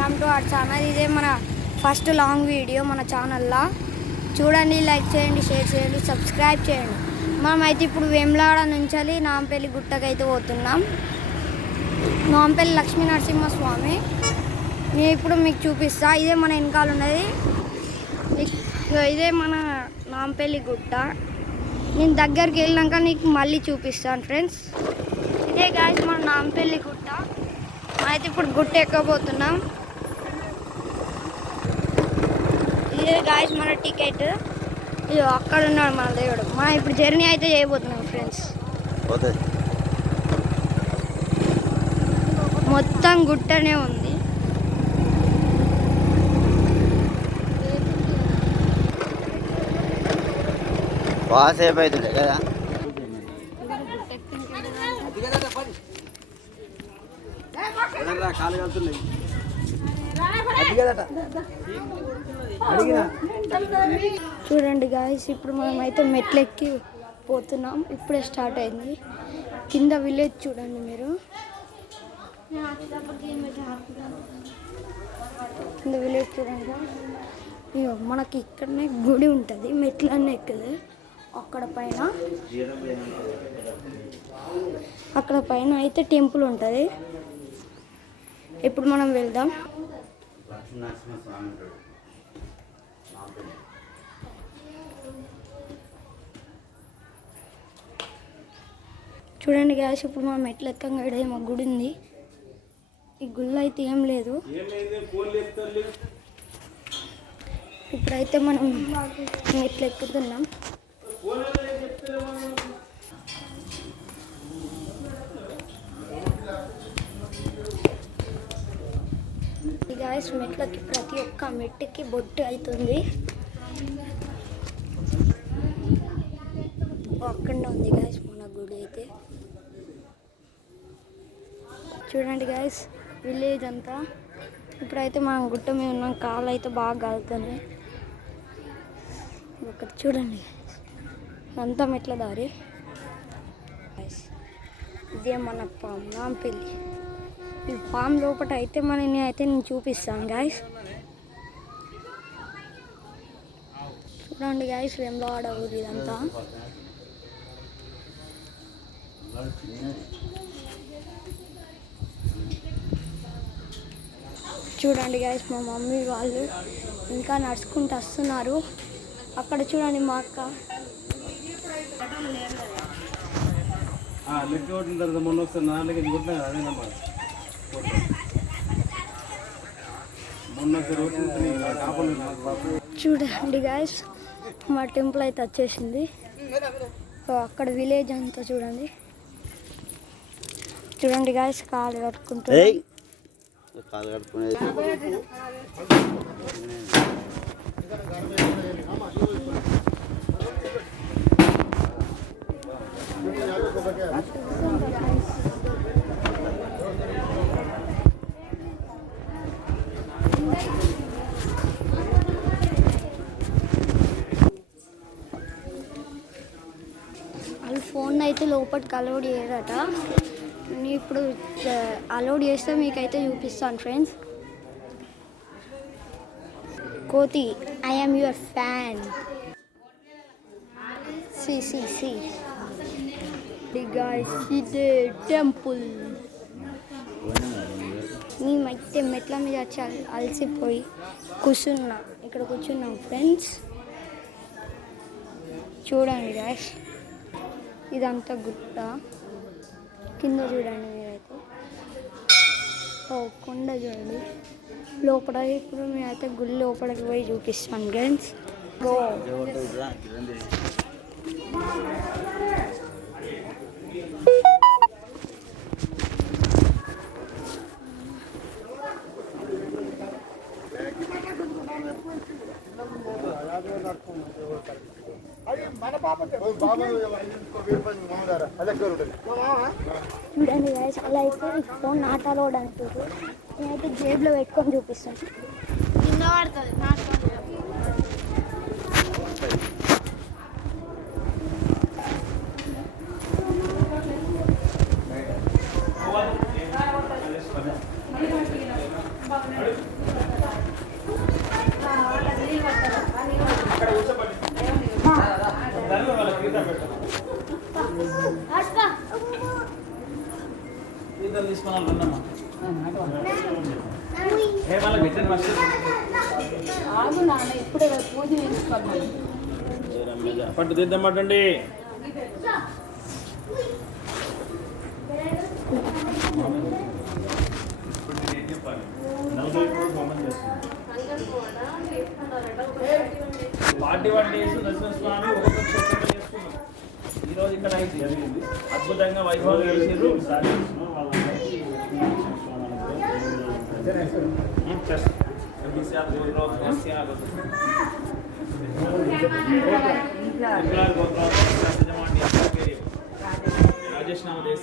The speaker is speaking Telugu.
Welcome to our channel. ఇదే మన ఫస్ట్ లాంగ్ వీడియో మన ఛానల్లో. చూడండి, లైక్ చేయండి, షేర్ చేయండి, సబ్స్క్రైబ్ చేయండి. మనమైతే ఇప్పుడు వేములవాడ నుంచి నాంపల్లి గుట్టకైతే పోతున్నాం. నాంపల్లి లక్ష్మీ నరసింహస్వామి నేను ఇప్పుడు మీకు చూపిస్తా. ఇదే మన వెనకాల ఉన్నది, ఇదే మన నాంపల్లి గుట్ట. నేను దగ్గరికి వెళ్ళాక నీకు మళ్ళీ చూపిస్తాను ఫ్రెండ్స్. ఇదే గాయస్ మన నాంపల్లి గుట్ట. అయితే ఇప్పుడు గుట్ట ఎక్కబోతున్నాం. ఇదే గాయస్ మన టికెట్. ఇది అక్కడ ఉన్నాడు మన దేవుడు. మనం ఇప్పుడు జర్నీ అయితే చేయబోతున్నాం ఫ్రెండ్స్. మొత్తం గుట్టనే ఉంది. బాసేపు అవుతుంది కదా. చూడండి గాయస్, ఇప్పుడు మనం అయితే మెట్లెక్కి పోతున్నాం. ఇప్పుడే స్టార్ట్ అయింది. కింద విలేజ్ చూడండి మీరు. కింద విలేజ్ చూడండి. ఇగో మనకి ఇక్కడనే గుడి ఉంటుంది, మెట్లన్నీ ఎక్కదు. అక్కడ పైన అయితే టెంపుల్ ఉంటుంది. ఇప్పుడు మనం వెళ్దాం. చూడండి గ్యాస్, ఇప్పుడు మనం ఎట్లా ఎక్కంగా ఇక్కడ మా గుడి ఉంది. ఈ గుళ్ళు అయితే ఏం లేదు. ఇప్పుడైతే మనం ఎట్లా ఎక్కుతున్నాం. గాయస్, మెట్లకి ప్రతి ఒక్క మెట్టుకి బొట్టు అవుతుంది. అక్కడ ఉంది గాయస్ మన గుడి అయితే. చూడండి గాయస్, విలేజ్ అంతా. ఇప్పుడైతే మనం గుట్ట మీద ఉన్నాం. కాళ్ళు అయితే బాగా కాలుతున్నాయి. ఒకటి చూడండి, అంతా మెట్ల దారి. ఇదే మన పామ్ నాంపల్లి. ఈ ఫామ్ లోపల అయితే నేను చూపిస్తాను గాయస్. చూడండి గాయస్, వేములవాడ ఊరి ఇదంతా. చూడండి గాయస్, మా మమ్మీ వాళ్ళు ఇంకా నడుచుకుంటూ వస్తున్నారు. అక్కడ చూడండి మా అక్క. చూడండి గాయస్, మా టెంపుల్ అయితే వచ్చేసింది. అక్కడ విలేజ్ అంతా చూడండి. చూడండి గాయస్, కాలు కట్టుకుంటుంది. వాళ్ళు ఫోన్ అయితే లోపలికి అలౌడ్ చేయరట. నేను ఇప్పుడు అలౌడ్ చేస్తే మీకైతే చూపిస్తాను ఫ్రెండ్స్. కోతి, I am your fan. See guys, ఇదే టెంపుల్. మేమైతే మెట్ల మీద అలసిపోయి ఇక్కడ కూర్చున్నాం ఫ్రెండ్స్. చూడండి గాయ్స్, ఇదంతా గుట్ట. కింద చూడండి మీరైతే. కొండ చూడండి లోపల. ఇప్పుడు మేమైతే గుడి లోపలికి పోయి చూపిస్తాను ఫ్రెండ్స్. చూడండి గాయస్, అలా అయితే ఫోన్ నాటాలో అంటారు. నేనైతే జేబులో పెట్టుకొని చూపిస్తాను. కింద పడుతుంది. పట్టు తీద్దామటండి. పార్టీ 1 డేస్ నరసింహస్వామి ఒక్కొక్క క్షేత్రంలో చేసుకున్నాం. ఈరోజు ఇక్కడ అయితే జరిగింది అద్భుతంగా వైభవం చేసారు. రాజేష్ నామ దేశ